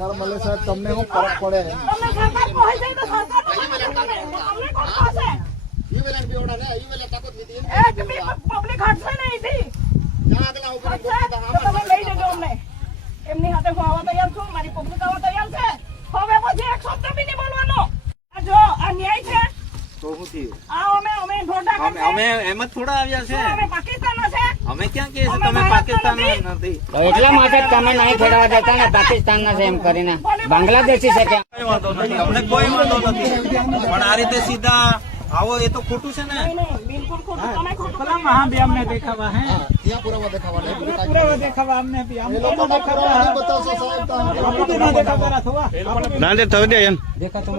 પગાર મળે સાહેબ તમને શું ફરક પડે? એમની હાથે હું આવવા તૈયાર છું, મારી પબ્લિક આવવા તૈયાર છે. હવે પછી એક શબ્દ બી નહીં બોલવાનો. આ જો આ ન્યાય છે. તો શું થયું? અમે ઢોંઢા કામ છે. અમે એમ જ થોડા આવ્યા છે. અમે પાકિસ્તાનના છે. અમે ક્યાં કહીએ છીએ તમે પાકિસ્તાનના નથી? એટલા માટે તમે નહીં ખેડવા દેતા ને પાકિસ્તાનના છે એમ કરીને બાંગ્લાદેશી છે કે કઈ વાંધો નથી, અમને કોઈ વાંધો નથી, પણ આ રીતે સીધા આવો એ તો ખોટું છે ને. નહીં, બિલકુલ ખોટું. તમે ખોટું કરી. ત્યાં પુરાવા દેખાવા નહીં, એ લોકોને પુરાવા નહીં બતાવશો સાહેબ તો ના દે થવી દે એમ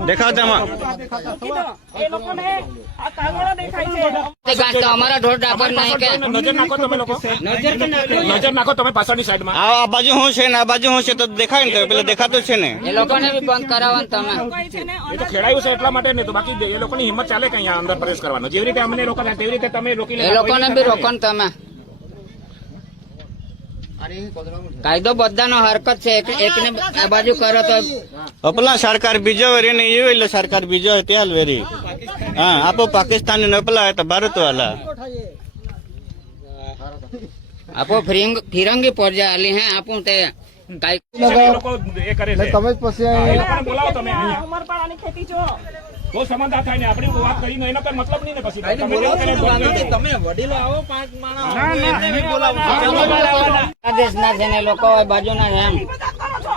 દેખાતામાં એ લોકોને આ કાગળો દેખાય છે. તો અમારા ઢોર ડાબર નહીં કે નજર નાખો તમે લોકો, નજર નાખો તમે પાછળની સાઈડમાં. આ બાજુ શું છે ને આ બાજુ શું છે તો દેખાય ને પેલા દેખાતું છે ને. એ લોકોને બી બંધ કરાવવાનું તમે. કોઈ છે ને એ તો ખેડાયું છે એટલા માટે નહીં તો બાકી એ લોકોની હિંમત ચાલે કે અહીંયા અંદર પ્રવેશ કરવાનો. જેવી રીતે અમને રોકો તેવી રીતે તમે રોકી એ લોકોને બી રોકો ને તમે. કાયદો બધાનો હરકત છે, એકને આ બાજુ કરો તો અપલા સરકાર બીજો વેરી ને એ વેલે સરકાર બીજો ત્યાલ વેરી હા આપો પાકિસ્તાન ને અપલા તો ભારત વાલા આપો ફિરંગી પોરજા આલી હે આપું તે કાઈ એ લોકો એ કરે છે. તમે જ પછી એ લોકોને બોલાવો તમે અહીંયા. ઉમરપાડાની ખેતી જો તો સમાધાન થાય ને આપણી વાત કરીને એનો કઈ મતલબ નહીં ને પછી કાંઈ તમે બોલાવો જેવું કરે નથી, બોલો. તમે વડીલો આવો 5 માણસ ના, ના, એમને બી બોલાવો. બાંગ્લાદેશના છે ને લોકો બાજુના છે એમ. મજાક કરો છો.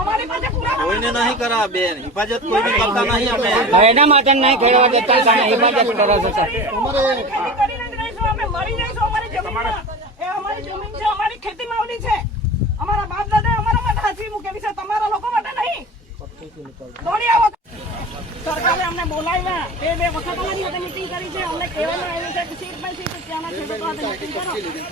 અમારી પાસે પુરાવા કોઈને નહીં કરા બેન, હિફાજત કોઈની કરતા નહીં અમે. હવે એના માટે નહીં ખેડવા દેતા તમે હિફાજત કરો છો સર. ખેતી કરીને જ રહીશું, અમે મરી જઈશું. અમારી જમીનમાં એ અમારી જમીન છે, અમારી ખેતી માવલી છે. અમારા બાપ દાદા અમારા માટે હાચવી મૂકેલી છે, તમારા લોકો માટે નહીં. દોડી આવો. સરકારે અમને બોલાવ્યા, બે વખત અમારી સાથે મીટિંગ કરી છે. અમને કહેવામાં આવ્યું છે કે સીટ બાય સીટ ત્યાંના ખેડૂતો સાથે મીટિંગ કરો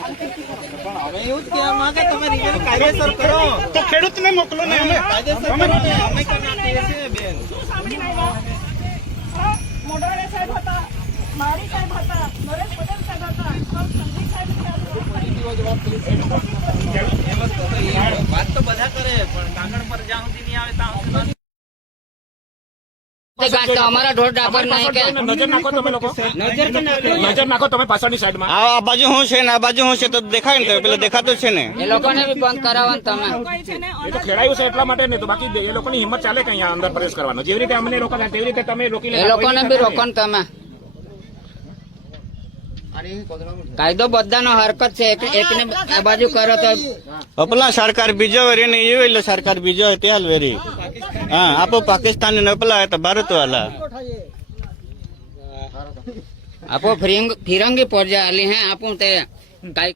અને ખેતી કરો. પણ હવે એવું જ કહેવા માંગે તમે રિઝલ્ટ કાયદેસર કરો. તો ખેડૂતને મોકલો ને અમે. કાયદેસર કરો ને, અમે કઈ કહીએ છીએ બેન. શું સાંભળીને આવ્યા? મોઢવાડિયા સાહેબ હતા, મારી સાહેબ હતા, નરેશ પટેલ સાહેબ હતા, સંદીપ સાહેબ હતા. વાત તો બધા કરે પણ કાગળ પર જ્યાં સુધી નહીં આવે ત્યાં સુધી નથી. તો અમારા ઢોર ડાબર નહીં કે નજર નાખો તમે લોકો, નજર નાખો તમે પાછળની સાઈડમાં. આ બાજુ શું છે ને આ બાજુ શું છે તો દેખાય ને પેલા દેખાતું છે ને. એ લોકોને બી બંધ કરાવવાનું તમે. કોઈ છે ને એ તો ખેડાયું છે એટલા માટે નહીં તો બાકી એ લોકોની હિંમત ચાલે કે અહીંયા અંદર પ્રવેશ કરવાનો. જેવી રીતે અમને રોકો તેવી રીતે તમે રોકી એ લોકોને બી રોકો ને તમે. કાયદો બધાનો હરકત છે, એકને આ બાજુ કરો તો અપલા સરકાર બીજો વેરી ને એ વેલે સરકાર બીજો ત્યાલ વેરી હા આપો પાકિસ્તાન ને અપલા તો ભારત વાલા આપો ફિરંગી પોરજા આલી હે આપું તે કાઈ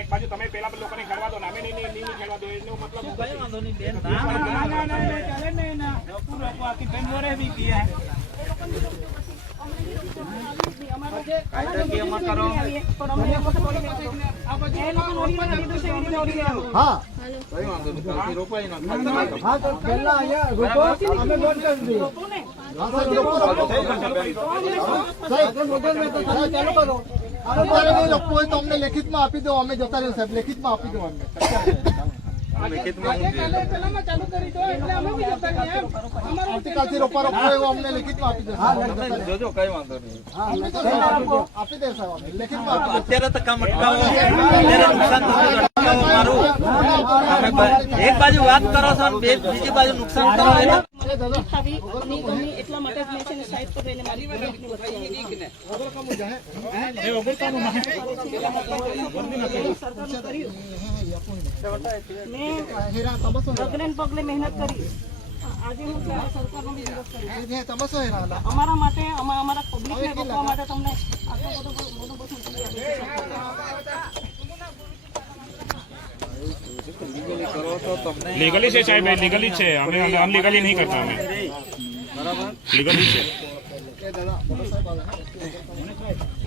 એક બાજુ તમે પેલા લોકોને ખેડવા દો ને અમે નહીં ખેડવા દો એનો મતલબ કઈ વાંધો નહીં બેન. કાયદાકીયમાં કરો. હા કઈ વાંધો નહીં, ત્યાંથી રોપાઈ ના હા તો પહેલા અહીંયા રૂકો અમે બોલ કરી દઈએ. હા સાહેબ લોકો સાહેબ મોબાઈલ મેં તો તમે ચાલુ કરો. અમારે નહીં લખવું હોય તો અમને લેખિતમાં આપી દો, અમે જતા રહ્યો સાહેબ લેખિતમાં આપી દો અમને. આવતીકાલથી રોપા રોપવો એવો અમને લેખિતમાં આપી દો. જોજો કઈ વાંધો નહીં. આપી દે સાહેબ અમને લેખિતમાં આપી દો. અત્યારે તો કામ અટકાવો, અત્યારે નુકસાન થતું અટકાવો મારું. તમે એક બાજુ વાત કરો છો ને બીજી બાજુ નુકસાન કરો એટલે આવી નહીં ગમી એટલા માટે જ મેં છે ને સાઈડ પર રહીને મારી પબ્લિકની વચ્ચે આવી. મેં પગલે પગલે મહેનત કરી. આજે હું છે સરકારનો બી વિરોધ કરી. અમારા માટે અમારા પબ્લિકને રોકવા માટે તમને આટલો બધો કરો તો તમને લીગલી છે સાહેબ, લીગલી છે. અમે અનલીગલી નહીં કરતા. અમે લીગલી છે.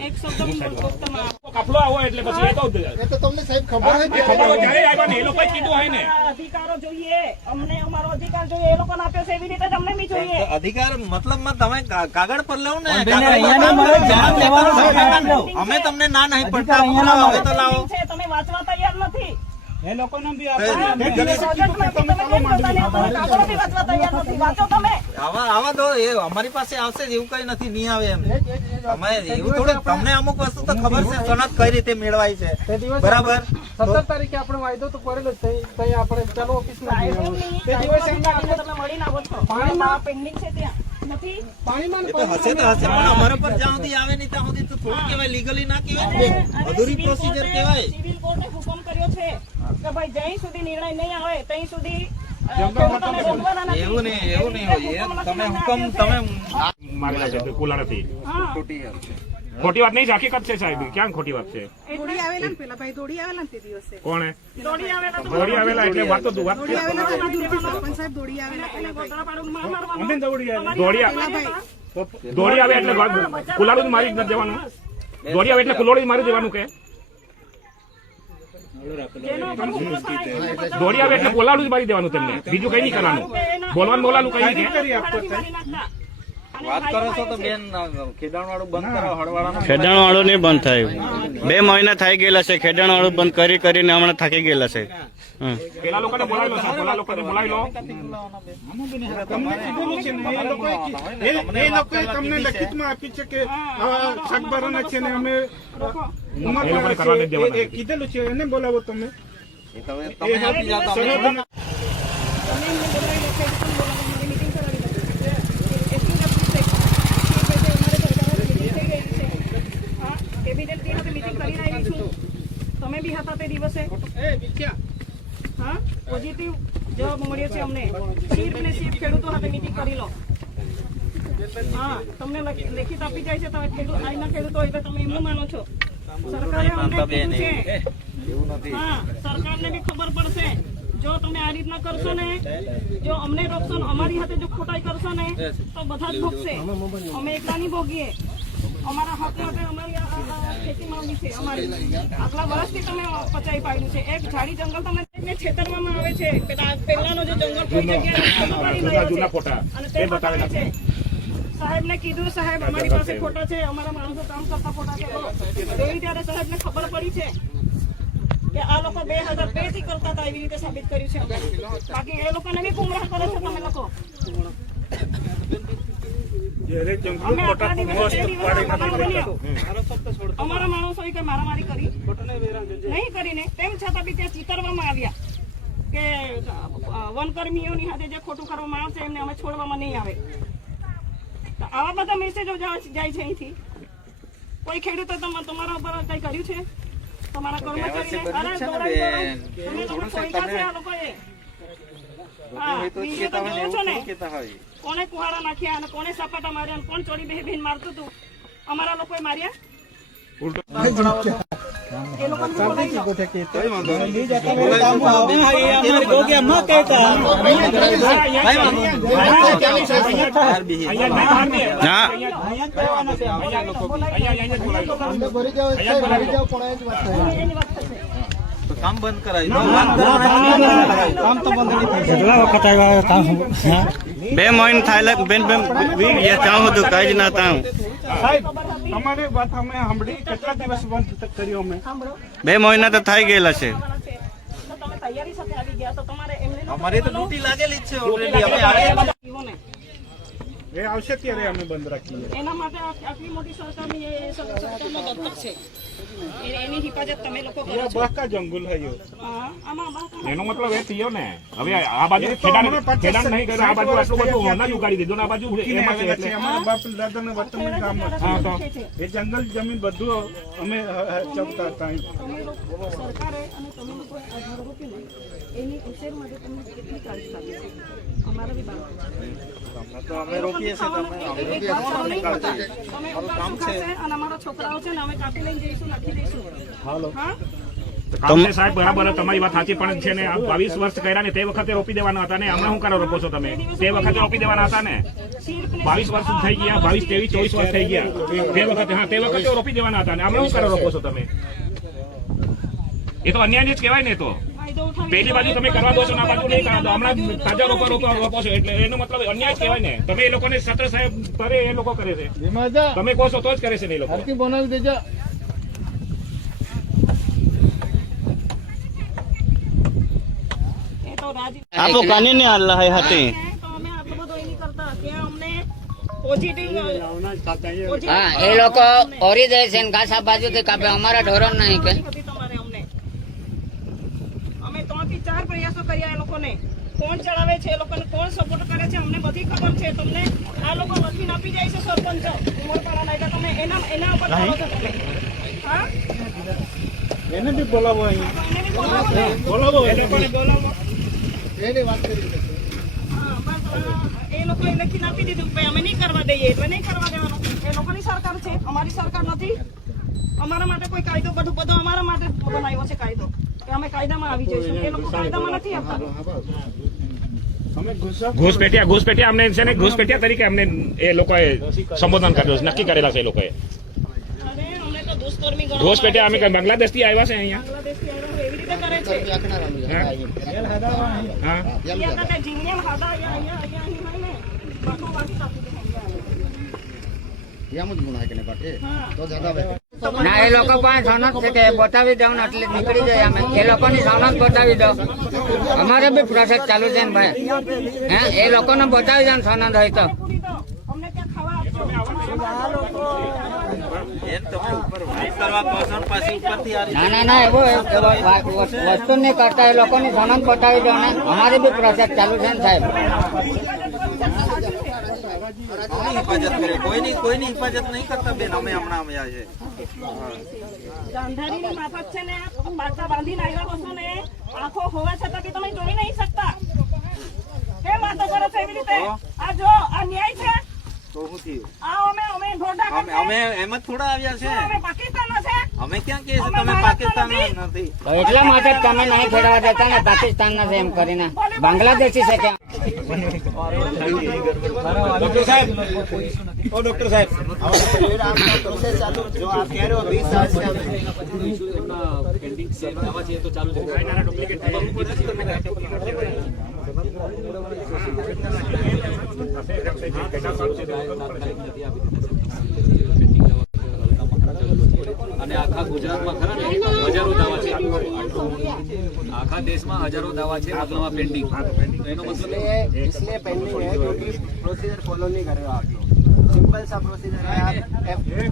એક શબ્દ કાફલો આવો એટલે પછી એ કહું એ તો તમને સાહેબ ખબર હોય કે ખબર હોય જ્યારે આવ્યા ને એ લોકો જ કીધું હોય ને. અધિકારો જોઈએ, અમને અમારો અધિકાર જોઈએ. એ લોકોને આપ્યો છે એવી રીતે તમને બી જોઈએ. અધિકાર મતલબમાં તમે કાગળ પર લેવો ને. અમે તમને ના નહીં પડતા, હવે તો લાવો. તમે વાંચવા તૈયાર પ્રોજેક્ટમાં બી તમે કેમ પોતાને અમારા કાગળો બી વાંચવા તૈયાર નથી. વાંચો તમે. આવા તો એ અમારી પાસે આવશે જ એવું કઈ નથી, નહીં આવે એમ. અમે એવું થોડું, તમને અમુક વસ્તુ તો ખબર છે સનદ કઈ રીતે મેળવાય છે, બરાબર? 17 તારીખે આપણે વાયદો તો કરેલો જ તઈ આપણે ચાલો ઓફિસમાં જઈએ. તમે મળી ના આવો છો. પાણીમાં પેન્ડિંગ છે ત્યાં નથી. પાણીમાં એ તો હશે તો હશે, પણ અમારા પર જ્યાં સુધી આવે નહીં ત્યાં સુધી તો થોડું કહેવાય, લીગલી ના કહેવાય ને, અધૂરી પ્રોસિજર કહેવાય. સિવિલ કોર્ટે હુકમ કર્યો છે કે ભાઈ જ્યાં સુધી નિર્ણય નહીં આવે ત્યાં સુધી એવું નહીં હોય. તમે હુકમ તમે મારેલા છે કુલા નથી. હા. ખોટી વાત નહીં, હકીકત છે સાહેબ. ક્યાં ખોટી વાત છે? દોડી આવેલા ને પેલા ભાઈ દોડી આવેલા ને તે દિવસે કોણે દોડી આવેલા તો દોડી આવેલા? એટલે વાત તો વાત દોડી આવેલા તો સરપંચ સાહેબ દોડી આવેલા એને ગોતરા પાડું માં મારવાનું. દોડી આવે એટલે કુલાડું જ મારી જ નથી દેવાનું. દોડી આવે એટલે કુલોડી જ મારી દેવાનું કે જેનો પણ હુકમ થાય દોડી આવે એટલે બોલાડું જ મારી દેવાનું તેમને, બીજું કઈ નહીં કરવાનું. બોલવાનું કઈ નહીં. વાત કરો છો તો બેન, ખેડાણ વાળું બંધ કરો, હળવાળાનું. ખેડાણ વાળું નહીં બંધ થાય. 2 મહિના થઈ ગયેલા છે ખેડાણ વાળું બંધ કરીને હમણાં થાકી ગયેલા છે. પેલા લોકોને બોલાવી લો સાહેબ, પેલા લોકોને બોલાવી લો. એ લોકોએ તમને લખિતમાં આપી છે કે શાકભારાના છે ને અમે એ લોકોને કરવા નથી દેવાના. કીધેલું છે, એને બોલાવો તમે. એ તો હવે તમે આપી જાઓ તો અમે તમે એમને બોલાવી લો છે, પણ બોલાવો, મારી મીટિંગ કરાવી દો. એટલી જ અપીલ છે કે ભાઈ અમારે સરકારોની મીટિંગ થઈ ગઈ છે. હા, કેબિનેટ ની સાથે મીટિંગ કરીને આવી છું. તમે બી હતા તે દિવસે. હા, પોઝિટિવ જવાબ મળ્યો છે અમને. સીપ ને સીપ ખેડૂતો સાથે મીટિંગ કરી લો. હા, તમને લેખિત આપી જાય છે. તમે અહીંના ખેડૂતો હોય તો તમે એમનું માનો છો. સરકારે અમને કીધું છે. હા, સરકારને બી ખબર પડશે. જો તમે આ રીતના કરશો ને, જો અમને રોકશો ને, અમારી હાથે જો ખોટાઈ કરશો ને, તો બધા જ ભોગશે. અમે એકલા નહીં ભોગીએ. અમારા હક માટે અમારી આ ખેતી માંગી છે. અમારી આટલા વર્ષથી તમે પચાવી પાડ્યું છે. એક ઝાડી જંગલ તમને છેતરવામાં આવે છે. પહેલાનો જે જંગલ કોઈ જગ્યાએ જૂના ફોટા અને તે બતાવે છે. સાહેબને કીધું, સાહેબ અમારી પાસે ખોટા છે, અમારા માણસો કામ કરતા ખોટા છે. જોઈ ત્યારે સાહેબને ખબર પડી છે કે આ લોકો 2002 થી કરતા હતા, એવી રીતે સાબિત કર્યું છે. બાકી એ લોકોને બી ગુમરાહ કરે છે તમે લોકો. અમે આટલા દિવસે તે દિવસે બનાવ બન્યો. અમારા માણસોએ કઈ મારામારી કરી નહીં કરીને, તેમ છતાં બી ત્યાં ચીતરવામાં આવ્યા કે વનકર્મીઓની હાથે જે ખોટું કરવામાં આવશે એમને અમે છોડવામાં નહીં આવે. તો આવા બધા મેસેજો જાય છે અહીંથી. કોઈ ખેડૂતો તમારા ઉપર કઈ કર્યું છે? તમારા કર્મચારીને તમે લોકો સોંપ્યા છે આ લોકોએ. હા, બીજું તો જોવો છો ને, કોને કુહાડા નાખ્યા અને કોને સપાટા માર્યા અને કોણ ચોરી બેહીને મારતું હતું. અમારા લોકોએ માર્યા. એ લોકોને બોલાવી લો. એની વાત થશે. કામ બંધ કરાવી દો. બે મહિના થાય બેન ત્યાં હતું કઈ જ ના ત્યાં. અમારી વાત અમે સાંભળી. કેટલા દિવસ બંધ કર્યો અમે? 2 મહિના તો થઈ ગયેલા છે. તો તમે તૈયારી સાથે આવી ગયા તો તમારે એમને અમારી તો ડ્યુટી લાગેલી જ છે ઓલરેડી. અમે આવી એ આવશે ત્યારે અમે બંધ રાખીએ. એના માટે આટલી મોટી સરકારની એ સરકારનો દત્તક છે. એની હિફાજત તમે લોકો કરો છો. બહકા જંગલ હૈયો. હા, આમાં એનો મતલબ એ થયો ને, હવે આ બાજુ ખેડાણ નહીં કરે, આ બાજુ આટલું બધું અનાજ ઉગાડી દીધું ને આ બાજુ એમાં છે એટલે. અમારા બાપ દાદાને વર્તમાન ગામમાં હા, તો એ જંગલ જમીન બધું અમે ચપતા હતા. તમે લોકો સરકારે અને તમે લોકો આ ઘર રોકી લે એની ઉછેર માટે તમને કેટલી કાળજી લાગે છે. અમારા બી બાળકો તો અમે રોકીએ છીએ. તમે કામ છે અને અમારા છોકરાઓ છે ને અમે કાપી લઈને જઈશું, નાખી દઈશું. હા, કામ છે સાહેબ, બરાબર, તમારી વાત સાચી, પણ છે ને આ 22 વર્ષ કર્યા ને તે વખતે રોપી દેવાના હતા ને હમણાં શું કરો રોપો છો તમે? તે વખતે રોપી દેવાના હતા ને. 22 વર્ષ થઈ ગયા, 22, 23, 24 વર્ષ થઈ ગયા તે વખતે. હા, તે વખતે રોપી દેવાના હતા ને હમણાં શું કરો રોપો છો તમે? એ તો અન્યાય જ કહેવાય ને. તો પેલી બાજુ તમે કરવા દો છો ને આ બાજુ નહીં કરવા દો. હમણાં તાજા રોપો છો એટલે એનો મતલબ અન્યાય જ કહેવાય ને. તમે એ લોકોને સત્ર સાહેબ કરે એ લોકો કરે છે, તમે કહો છો તો જ કરે છે ને એ લોકો. બનાવી દેજો. રાજી આપો કાની ને અલ્લાહ હતી તો અમે આટલું બધું એ નહીં કરતા કે અમને પોઝિટિવ હા એ લોકો ઓરી દે છે ને ઘાસ આ બાજુથી કાપે અમારા ઢોરો નહીં કે તમારે અમને અમે 3 થી 4 પ્રયાસો કર્યા એ લોકોને કોણ ચડાવે છે એ લોકોને કોણ સપોર્ટ કરે છે અમને બધી ખબર છે તમને આ લોકો વકીલ આપી જાય છે સરપંચ ઉમરપાડાના એટલે તમે એના ઉપર કરો છો તમે હા એને બી બોલાવો અહીં એને બી બોલાવો ને. બોલાવો એ લોકોને બોલાવો એની વાત કરી છે. હા, બસ, એ લોકોએ લખીને આપી દીધું કે અમે નહીં કરવા દઈએ એટલે નહીં કરવા દેવાનું એ લોકોની સરકાર છે અમારી સરકાર નથી અમારા માટે કોઈ કાયદો બધું અમારા માટે બનાવ્યો છે કાયદો કે અમે કાયદામાં આવી જઈશું એ લોકો કાયદામાં નથી આવતા ઘૂસપેટિયા અમને છે ને ઘૂસપેટિયા તરીકે અમને એ લોકોએ સંબોધન કર્યું છે, નક્કી કરેલા છે એ લોકોએ. અરે અમને તો દુષ્કર્મી ગણો ઘૂસપેટિયા અમે બાંગ્લાદેશ થી આવ્યા છે અહીંયા. બાંગ્લાદેશથી આવ્યા હોય એવી રીતે કરે છે હા અહીંયા કરતા જીવને હાડા અહીંયા હોય ને બાકી બાકી કાપી દે એમ જ ગુના કે ને બાકી તો જગાવે ના એ લોકો પાસે સનદ છે કે બતાવી દઉં ને એટલે નીકળી જાય અમે એ લોકોની સનદ બતાવી દઉં અમારે બી પ્રોસેસ ચાલુ છે ને ભાઈ હે એ લોકોને બતાવી દઉં સનદ હોય તો પૂરી તો અમને ત્યાં ખાવા આપશો એમ તમે ઉપર વાત કરવા પહોંચો ને પાછી ઉપરથી આ રીતે ના વસ્તુ નહીં કરતા એ લોકોની સનદ બતાવી દો ને અમારી બી પ્રોસેસ ચાલુ છે ને સાહેબ કોની હિફાજત કરે કોઈની હિફાજત નહીં કરતા બેન અમે હમણાં આવ્યા છે ગાંધારીની માફક છે ને પાટા બાંધીને આવ્યા હશો ને આંખો હોવા છતાં બી તમે જોઈ નહીં શકતા કેમ વાતો કરો છો એવી રીતે આ જો આ ન્યાય છે તો શું થયું આ અમે ઢોઢા અમે એમ જ થોડા આવ્યા છે અમે પાકિસ્તાનનો છે અમે ક્યાં કહીએ છીએ તમે પાકિસ્તાન નથી તો એટલા માટે જ તમે નહીં ખેડવા દેતા ને પાકિસ્તાનના છે એમ કરીને બાંગ્લાદેશી છે ત્યાં ડોક્ટર સાહેબ ઓ ડોક્ટર સાહેબ પ્રોસેસ ચાલુ જો આપ कह रहे हो 20 साल से અને આખા ગુજરાતમાં ખરા ને હજારો દાવા છે, આખા દેશમાં હજારો દાવા છે મતલબ પેન્ડિંગ. એનો મતલબ इसलिए पेंडिंग है क्योंकि प्रोसीजर फॉलो नहीं कर रहे हो आप लोग सिंपल सा प्रोसीजर है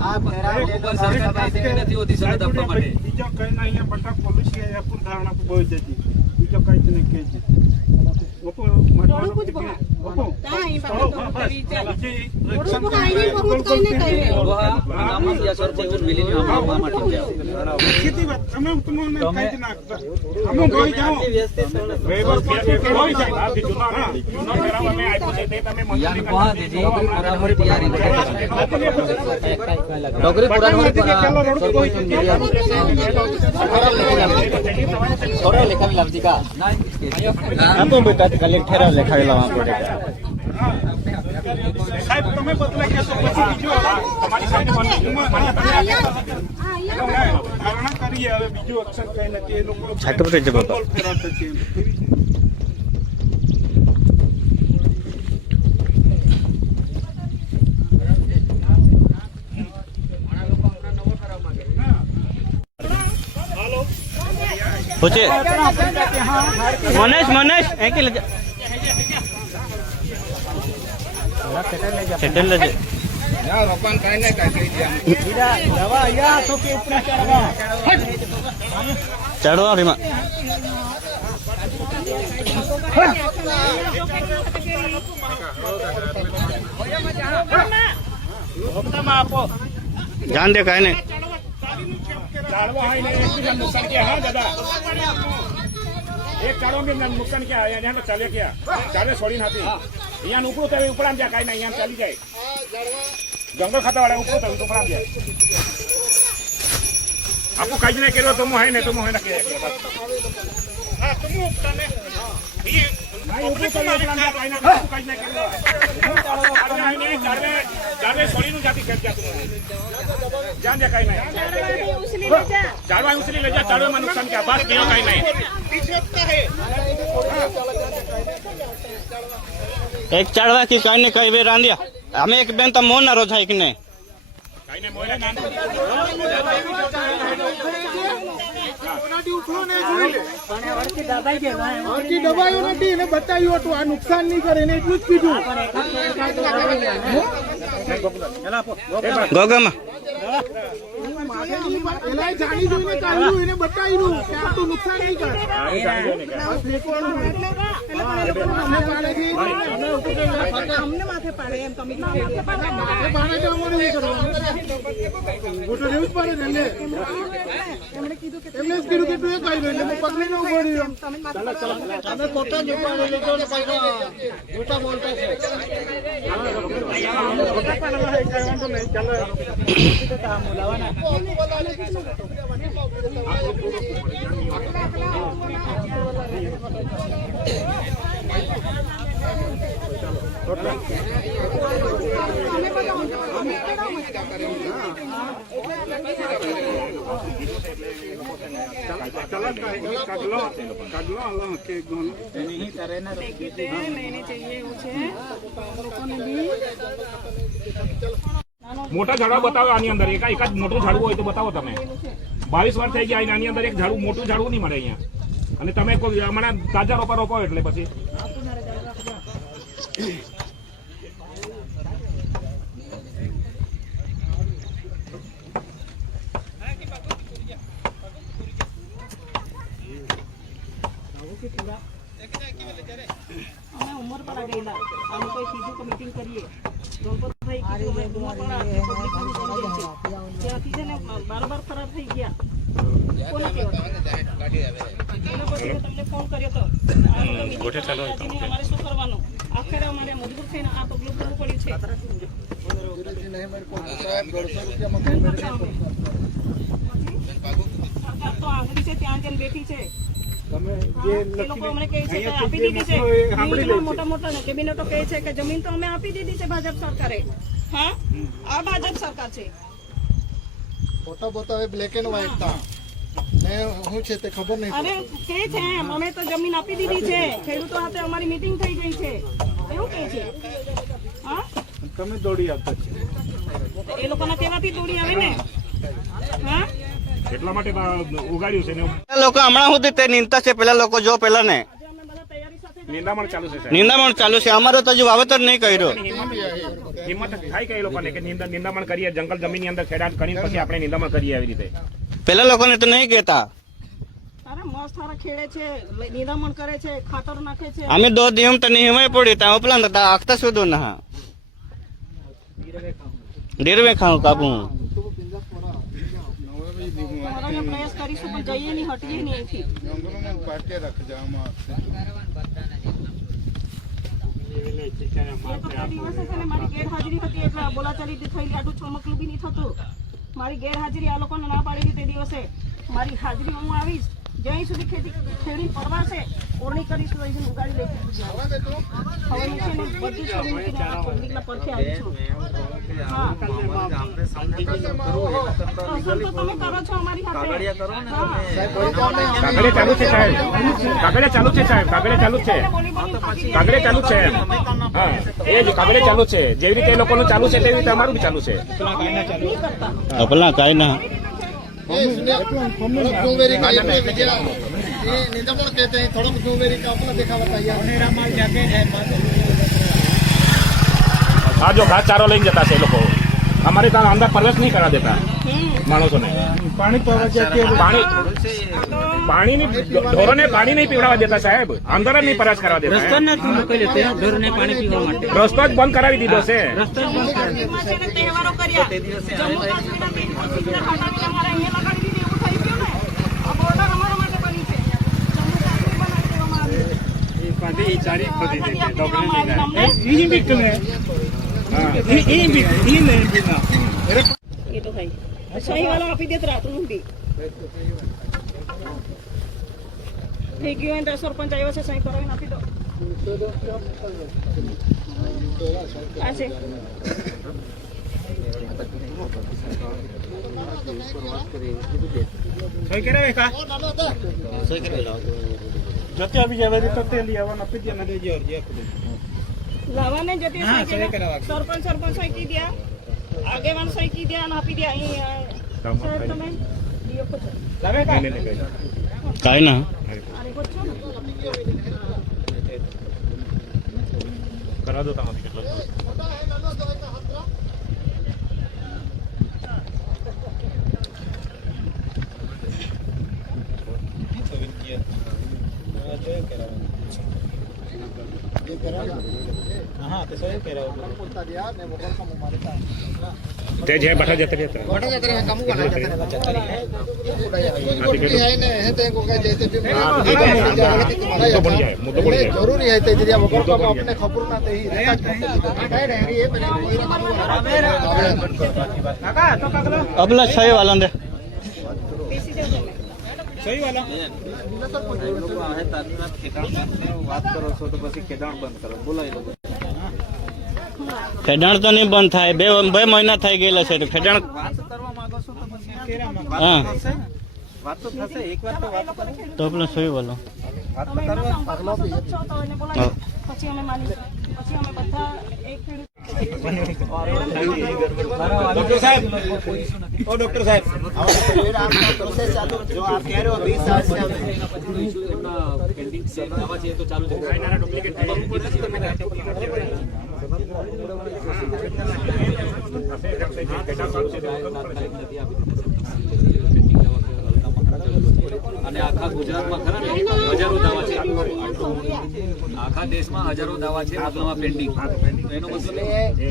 आप ઉપર સરકાર પાસે નથી હોતી સનદ આપવા માટે. બીજો કઈ ના અહીંયા બધા પોલીસ પૂર ધારણા પર બોલી જતી બીજો કઈ તને કહે છે ઓપો ઓપો નામમાં યા સર છે એવું મિલીને આપવા માટે સીધી વાત તમે તમને કઈ નાખતા અમે બોલી જાઓ યાન કોહા દીજી બરાબર તૈયારી ડોગરી પુરાણ થોડા લેખાવી લાવજી કા આપો બેટા કલેક્ટર લેખાવી લાવવા પડે સાહેબ તમે બદલા કેસો પછી બીજો તમારી સાઈડ ધારણા કરીએ હવે બીજું એક્શન કઈ નથી એ લોકો છાટો પર જવાબ પૂછે મનેશ એક લે સેટલ લેજે ચડવા રીમાં જાન દે કાંઈ નહીં ચાળવા હોય ને એકબીજા નુકસાન ક્યાં હા દાદા એક ચાળો બી નુકસાન ક્યાં અહીંયા ચાલે ક્યાં ચાલે છોડી નથી અહીંયા ઉપડું તો ઉપડામ જાય કાંઈ નહીં અહીંયા ચાલી જાય જંગલ ખાતા વાળા ઉપડું તો ઉપડામ જાય આપું કાંઈ નહીં કર્યો તો હે ને તો હે ના કે હા તમે ઉપડા ને ભાઈ ઉપડું તો ઉપડામ જાય કાંઈ ના કાંઈ નહીં કર્યો ચાલે છોડીનું જાતી કરી જાતું જાન દે કાંઈ નહીં ચાળવા ઉછલી લેજા ચાળવામાં નુકસાન ક્યાં બસ ગયો કાંઈ નહીં એક ચડવા की કાંઈ ને કઈ વે રાંધ્યા અમે એક બેન તો મોન ના રો થાય કે નહીં કાંઈ ને મોરે નાન એનાથી ઉખલો ને જોઈ લે. અરજી દબાયો નથી એને બતાવ્યું હતું આ નુકસાન નહીં કરે એને એટલું જ કીધું. ગોગામાં એના જાણી જોઈને કાઢ્યું એને બતાવ્યું કે આટલું નુકસાન નહીં કરે. અમને માથે પાડે એમ તમે મારે તો અમારે શું કરવાનું? ફોટો લેવું જ પડે ને એમને. એમણે કીધું કે એમને જ કીધું કે તું એ કહી દો એટલે હું પકડી ન ઉભો રહ્યો. તમે માથે પાડો. તમે ખોટા જ ઉપાડી લીધો ને પૈસા ખોટા બોલતા છે. મોટા ઝાડવા બતાવો આની અંદર એકાદ મોટું ઝાડવું હોય તો બતાવો તમે. 22 વર્ષ થઈ ગયા આની અંદર એક ઝાડવું મોટું ઝાડવું નહીં મળે અહીંયા. અને તમે કોઈ હમણાં તાજા રોપો એટલે પછી અમે ઉંમર પર ગયેલા અમે કોઈ કીધું કે મીટિંગ કરીએ ગણપતભાઈ કીધું અમે ઉંમર પર પબ્લિક ત્યાંથી છે ને બારોબાર ખરાબ થઈ ગયા. કોને કહેવાય? એના પછી તમને ફોન કર્યો તો અમારે શું કરવાનું? આખરે અમારે મજબૂર થઈને આ પગલું ભરવું પડ્યું છે. સરકાર તો આંગળી છે ત્યાં જઈને બેઠી છે. એ લોકો અમને કહે છે કે આપી દીધી છે. મોટા મોટા કેબિનેટો કહે છે કે જમીન તો અમે આપી દીધી છે ભાજપ સરકારે. હા, આ ભાજપ સરકાર છે. ફોટા બતાવે બ્લેક એન્ડ વ્હાઈટ તા ને શું છે તે ખબર નહીં. અરે કે છે અમે તો જમીન આપી દીધી છે. ખેડૂતો સાથે અમારી મીટિંગ થઈ ગઈ છે એવું કહે છે. હા, તમે દોડી આવતા છે. એ લોકોના કહેવાથી દોડી આવે ને. હા, એટલા માટે ઉગાડ્યું છે ને લોકો હમણાં સુધી તે નિંદતા છે. પેલા લોકો જો પેલા ને અમે બધા તૈયારી સાથે નિંદામણ ચાલુ છે સાહેબ. નિંદામણ ચાલુ છે. અમારે તો હજુ વાવેતર નહીં કર્યું. હિંમત થાય કે એ લોકોને કે નિંદામણ કરીએ જંગલ જમીનની અંદર ખેડાટ કરીને પછી આપણે નિંદામણ કરીએ આવી રીતે. પેલા લોકોને તો નહીં કહેતા. અરે મસ્ત સારા ખેડે છે, નિંદામણ કરે છે, ખાતર નાખે છે. અમે 2 દિવસ તો નહીં હિમાય પડી ત્યાં ઉપલા હતા આખતા સુધી ના ડેરવે ખાઉં કાપું. અમારા પ્રયાસ કરીશું પણ જઈએ નહીં, હટીએ નહીં અહીંથી. દિવસે છે ને મારી ગેરહાજરી હતી એટલે બોલાચાલી થયેલી. આટલું ચમકલું બી નહીં થતું. મારી ગેરહાજરી આ લોકોને ના પાડેલી તે દિવસે. મારી હાજરી હું આવીશ જ્યાં સુધી ખેડી પડવાશે ઓરણી કરીશું અહીં ઉગાડી લઈશું. હવે છે ને બધું છોડી મૂકીને આ પબ્લિકના પડખે આવી છું. હા, અસર તો તમે કરો છો અમારી સાથે. કાગળિયા ચાલુ છે સાહેબ. કાગળિયા ચાલુ છે સાહેબ. કાગળિયા ચાલુ છે. કાગળિયા ચાલુ છે. હા, એ જ કાગળિયા ચાલુ છે. જેવી રીતે એ લોકોનું ચાલુ છે તેવી રીતે અમારું બી ચાલુ છે. પેલા કાંઈ ના क्यों वेरीफाई ये निंदामण कहते हैं थोड़ा क्यों वेरीफाई अपना देखा बताइए. હા, જો ઘાસ ચારો લઈને જતા છે એ લોકો. અમારે ત્યાં અંદર પ્રવેશ નહીં કરવા દેતા માણસોને. પાણી પીવા પાણી પાણીની ઢોરોને પાણી નહીં પીવડાવવા દેતા સાહેબ. અંદર જ નહીં પ્રવેશ કરવા દેતા. રસ્તો જ બંધ કરાવી દીધો છે. તહેવારો કર્યા જમ્મુ કાશ્મીરના અમારે અહીંયા લગાડી દીધી એવું થઈ ગયું ને. આ બોર્ડર અમારા માટે બની છે. જમ્મુ કાશ્મીર બનાવી દેવામાં એ તો ભાઈ સહી વાળા આપી દેત રાતનું બી થઈ ગયું હોય. સરપંચ આવ્યો છે સહી કરાવીને આપી દો. આ છે જતે આવી જાય તો તે લઈ આવવાના આપી દે ને દેજો અરજી આપી દે. લાવાને જતી સરપંચ સહી કી દિયા, આગેવાન સહી કી દિયા અને આપી દિયા. અહીં સાહેબ તમે ડીઓ કાંઈ ના કરા દો તમારી કેટલો હા તો સોય કરાવો बोलता दिया मैं वो का मारे था તે જે બઠા જતા રહેતા बड़ा जाते हैं कम वाला जाते हैं है ने है ते को का जैसे भी मुद्दो बन जाए मुद्दो बन जाए जरूरी है ते जरिया वो को अपने खबर ना ते ही कह रहे हैं ये पहले અબલા સહી વાલા દે સોય વાલા લોકો આહે તારના ખેડાણ વાત કરો છો તો પછી ખેડાણ બંધ કરો બોલાય લોકો ખેડાણ તો નહીં બંધ થાય 2 મહિના થઈ ગયેલા છે તો ખેડાણ વાત કરવા માંગો છો તો પછી હા વાત તો થશે એકવાર તો વાત કરો તો પેલા સહી વાલો વાત તમે કરો એમના સંપર્કમાં સતત છો તો એને બોલાવો. પછી અમે માનીશું. પછી અમે બધા એક ખેડૂત ડોક્ટર સાહેબ ઓ ડોક્ટર સાહેબ प्रोसेस चालू जो आप कह रहे हो 20 साल से એમના પેન્ડિંગ છે આવા છે તો ચાલુ છે ડુપ્લિકેટ અને આખા ગુજરાતમાં ખરા ને હજારો દાવા છે આખા દેશમાં હજારો દાવા છે મતલબ પેન્ડિંગ એનો મતલબ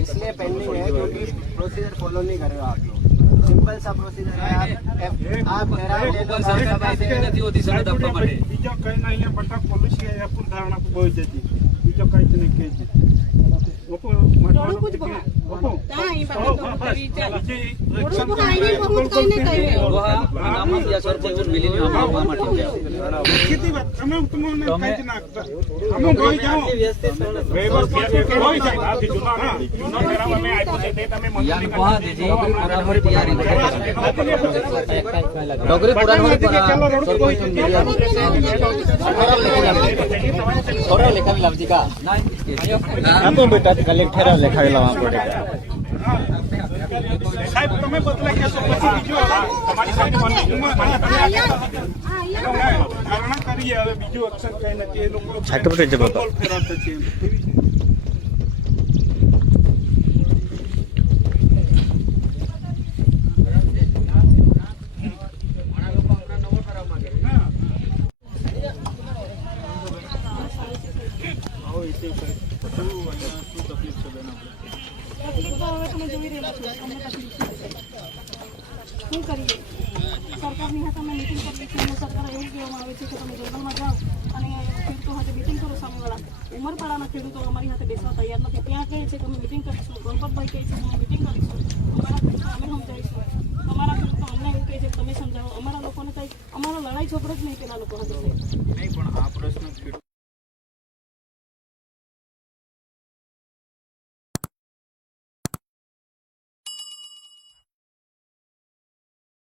इसलिए पेंडिंग है क्योंकि प्रोसीजर फॉलो नहीं कर रहे हो आप लोग सिंपल सा प्रोसीजर है आप मेरा ले लो નથી હોતી સરહદ આપવા માટે બીજો કઈ ના અહીંયા બટા પોલિસી અહીંયા પૂર્ણ બહુ જતી બીજો કઈ તને કે છે ઓપો થોડું કુછ બગા ત્યાં અહીં પર તો કરી ચાલ થોડું કુછ આઈને પહોંચ કઈને કહે નામ દિયા સર કોઈ મિલી નહીં આપવા માટે ખેતી વાત અમે તમને કઈ નાખતા અમે ગોઈ જાઓ ગોઈ જાય આ જૂનો કરાવવા મે આપ્યો છે તે તમે યાન કોહા દેજે બરાબર તૈયારી नौकरी पूरा होने पर थोड़ा लिखा भी लफ्जी का આપો બેટા કલેક્ટર લખાવેલા વहाँ પડે સાહેબ તમે બદલાઈ જશો પછી બીજું તમારી સાથે ધારણા કરીએ હવે બીજું એક્શન કઈ નથી એ લોકો છાટો પર જ બાબા ફેરવતા છે તકલીફ તો હવે તમે જોઈ રહ્યા છો. અમને તકલીફ છે. શું કરીએ? સરકારની હાથે અમે મિટિંગ કરીએ છીએ અને સરકાર એવું કહેવામાં આવે છે કે તમે જંગલમાં જાઓ અને ખેડૂતો સાથે મિટિંગ કરો. સામેવાળા ઉમરપાડાના ખેડૂતો અમારી સાથે બેસવા તૈયાર નથી. ત્યાં કહે છે કે અમે મિટિંગ કરીશું. ગણપતભાઈ કહે છે કે અમે મિટિંગ કરીશું. અમારા ખેડૂતો અમે સમજાવીશું. અમારા ખેડૂતો અમને એવું કહે છે કે તમે સમજાવો. અમારા લોકોને કંઈ અમારો લડાઈ ઝઘડો જ નહીં પેલા લોકો સાથે. નહીં પણ આ પ્રશ્ન